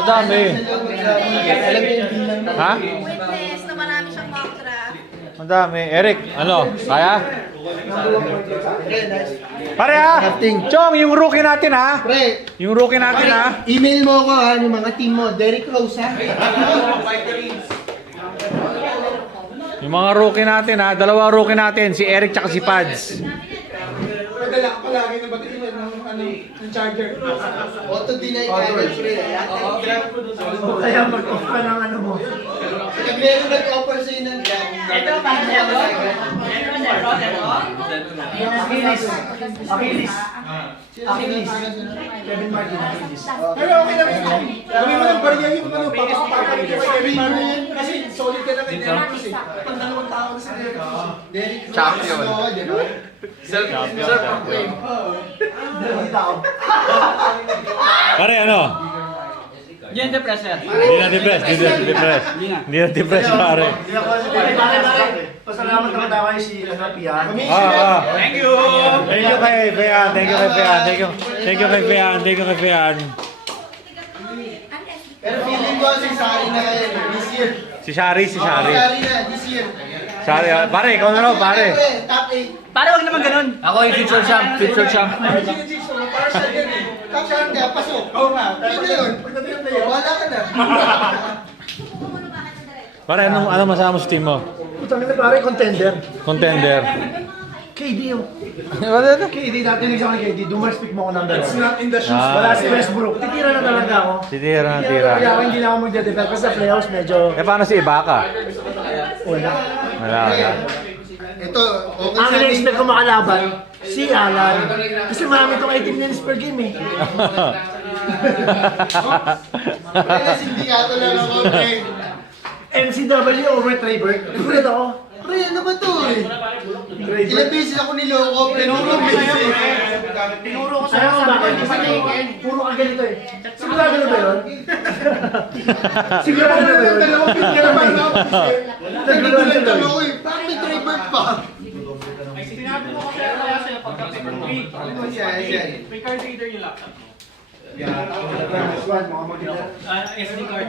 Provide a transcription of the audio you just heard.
Madami. Ha? Witness na marami siyang mock draft. Madami. Eric, ano? Kaya? Pare ha? Chong, yung rookie natin ha? Pre, Yung rookie natin ha? email mo ako ha, yung mga team mo. Derrick Rose ha. Yung mga rookie natin ha? Dalawa rookie natin, si Eric tsaka si Pads. Padala ka palagi ng batiin ng charger. Auto deny kagad, pre. Kaya mag-off ka ng ano mo. Pag meron nag-offer sa'yo ng gun, Ito, para sa ako. Achilles. Kevin Martin, Achilles. Pero okay lang yun. Gawin mo ng barya yung ano, papakapakal kay Kevin Martin. Kasi solid ka na kay Derrick Rose eh. Pag dalawang tao na sa Derrick Rose. Derrick Rose. Champion. Di ba? Self-proclaim. Pare ano? Yan the pressure. Hindi na depress, hindi na depress. Hindi na depress pare. Pasalamat naman tayo si Pian. Thank you. Thank you kay Fean, thank you kay Fean, thank you. Thank you kay Fean, thank you kay Fean. Pero feeling ko si Sari na ngayon, this year. Si Shari, si Shari. Sari na, this year. Shari, pare, ikaw na raw, pare. Top 8. Pare, wag naman ganun. Ako yung future champ, future champ. Top 8 ka, pasok. Oo nga. Yun na yun. Wala ka na. Pare, anong masama mo sa team mo? Putang ina pare, contender. Contender. KD yung. Ano ito? KD, dati nagsama kay KD. Dumas-pick mo ako ng dalawa. It's not in the shoes. Ah. Wala si Westbrook. Titira na talaga ako. Titira na tira. Kaya ako hindi na ako magde-defend. Kasi sa playoffs medyo Eh, paano si Ibaka? wala. Wala. Ito, okay Ang in-expect ko makalaban, si Alan. Kasi marami itong 18 minutes per game eh. Kaya sindikato lang ako, pre. MCW over Traybert. Nagulat ako. Pre, ano ba to eh? Ilang beses ako niloko, pre. Ilang beses. Tinuro ko sa'yo sa bakit? Puro ka ganito eh. Sigurado na ba yun? Sigurado na ba yun? Dalawang pin ka naman ako. Nagulat Nagulat na ako eh. Bakit may Trevor pa? Sinabi mo kasi kaya sa'yo pagka-paper grade. May card reader yung laptop mo. Squad, mga mag-ina. SD card.